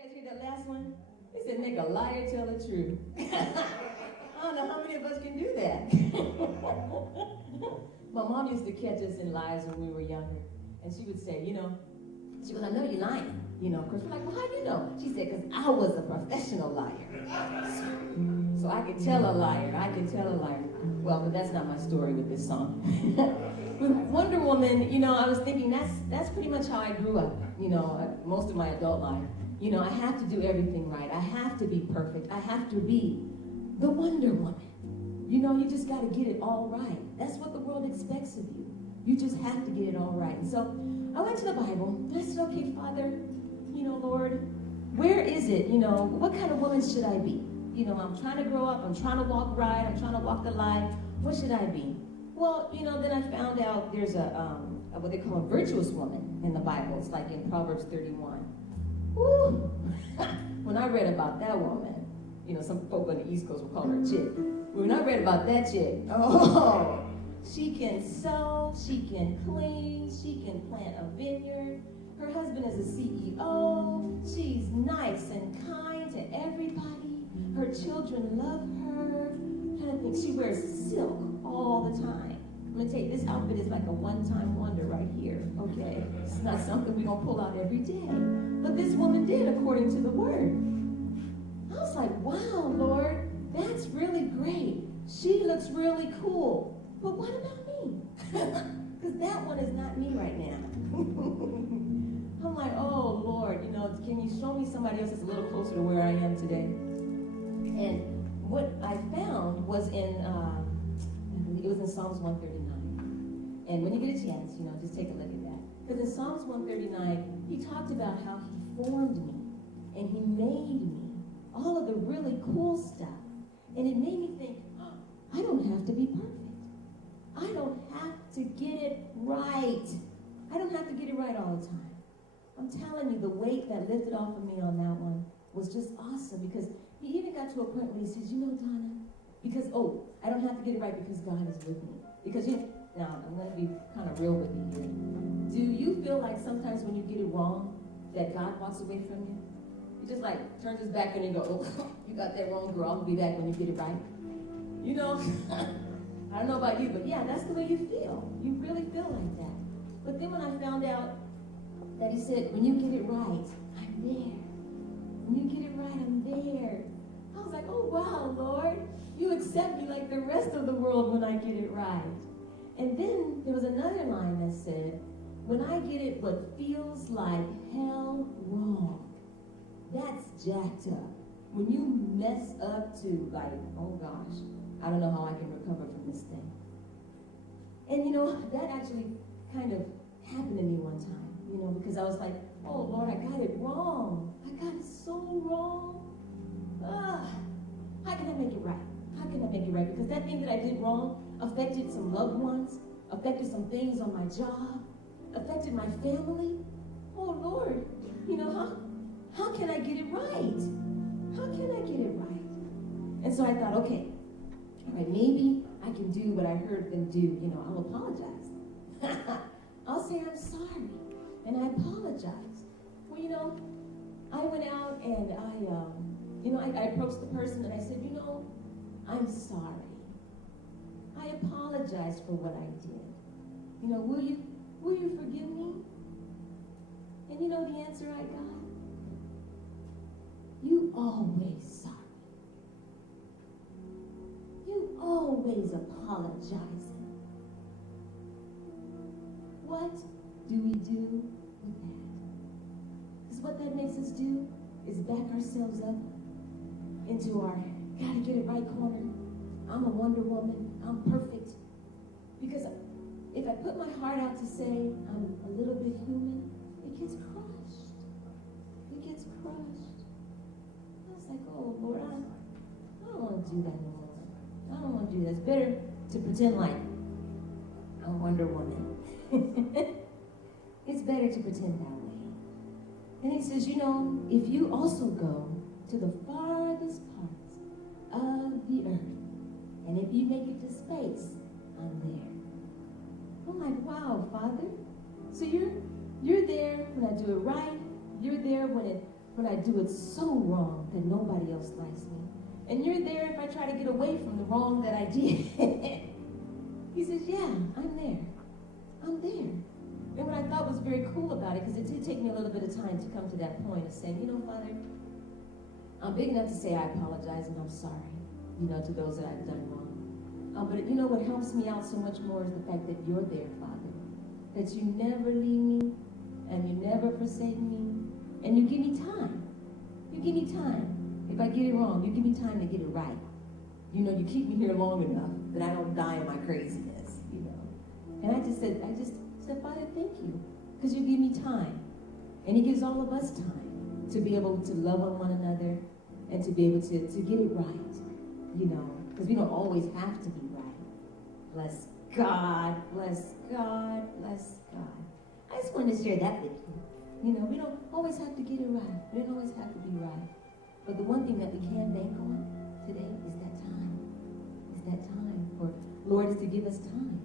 guys hear that last one? They said, make a liar tell the truth. I don't know how many of us can do that. My mom used to catch us in lies when we were younger. And she would say, she goes, I know you're lying. Of course, we're like, well, how do you know? She said, because I was a professional liar. So I could tell a liar. Well, but that's not my story with this song. With Wonder Woman, I was thinking that's pretty much how I grew up, most of my adult life. I have to do everything right. I have to be perfect. I have to be the Wonder Woman. You just got to get it all right. That's what the world expects of you. You just have to get it all right. And so I went to the Bible, and I said, okay, Father, Lord, where is it? What kind of woman should I be? I'm trying to grow up. I'm trying to walk right. I'm trying to walk the line. What should I be? Well, then I found out there's what they call a virtuous woman in the Bible. It's like in Proverbs 31. Woo! When I read about that woman, some folk on the East Coast will call her a chick. When I read about that chick, she can sew, she can clean, she can plant a vineyard. Her husband is a CEO. She's nice and kind to everybody. Her children love her. Kind of thing. She wears silk all the time. I'm going to tell you, this outfit is like a one-time wonder right here, okay? It's not something we're going to pull out every day. But this woman did, according to the word. I was like, wow, Lord, that's really great. She looks really cool. But what about me? Because that one is not me right now. I'm like, oh, Lord, can you show me somebody else that's a little closer to where I am today? And what I found was in Psalms 139. And when you get a chance, just take a look at that. Because in Psalms 139, he talked about how he formed me and he made me. All of the really cool stuff. And it made me think, I don't have to be perfect. I don't have to get it right. I don't have to get it right all the time. I'm telling you, the weight that lifted off of me on that one was just awesome, because he even got to a point where he says, Donna, because, I don't have to get it right because God is with me. Because, now, I'm going to be kind of real with you here. Do you feel like sometimes when you get it wrong, that God walks away from you? He just turns his back and you go, you got that wrong, girl. I'll be back when you get it right. I don't know about you, but yeah, that's the way you feel. You really feel like that. But then when I found out that he said, when you get it right, I'm there. When you get it right, I'm there. I was like, oh, wow, Lord. You accept me like the rest of the world when I get it right. And then there was another line that said, when I get it what feels like hell wrong, that's jacked up. When you mess up to oh gosh, I don't know how I can recover from this thing. And that actually kind of happened to me one time, because I was like, oh Lord, I got it wrong. I got it so wrong. How can I make it right? How can I make it right? Because that thing that I did wrong affected some loved ones, affected some things on my job, affected my family. Oh Lord, how can I get it right? How can I get it right? And so I thought, okay, all right, maybe I can do what I heard them do. I'll apologize. I'll say I'm sorry, and I apologize. Well, I went out and I approached the person and I said, I'm sorry. I apologize for what I did. Will you forgive me? And the answer I got? You always sorry. You always apologizing. What do we do with that? Because what that makes us do is back ourselves up into our gotta get it right corner. I'm a Wonder Woman. I'm perfect. Because if I put my heart out to say I'm a little bit human, it gets crushed. It gets crushed. I was like, oh, Lord, I don't want to do that no more. I don't want to do that. It's better to pretend like I'm Wonder Woman. It's better to pretend that way. And he says, if you also go to the farthest parts of the earth, and if you make it to space, I'm there. I'm like, wow, Father. So you're there when I do it right. You're there when it when I do it so wrong that nobody else likes me. And you're there if I try to get away from the wrong that I did. He says, yeah, I'm there. I'm there. And what I thought was very cool about it, because it did take me a little bit of time to come to that point of saying, you know, Father, I'm big enough to say I apologize and I'm sorry, to those that I've done wrong. But you know what helps me out so much more is the fact that you're there, Father. That you never leave me and you never forsake me. And you give me time. You give me time. If I get it wrong, you give me time to get it right. You keep me here long enough that I don't die in my craziness, And I just said, Father, thank you. Because you give me time. And he gives all of us time to be able to love on one another and to be able to get it right, Because we don't always have to be right. Bless God, bless God, bless God. I just wanted to share that with you. We don't always have to get it right. We don't always have to be right. But the one thing that we can bank on today is that time. Is that time. For Lord is to give us time.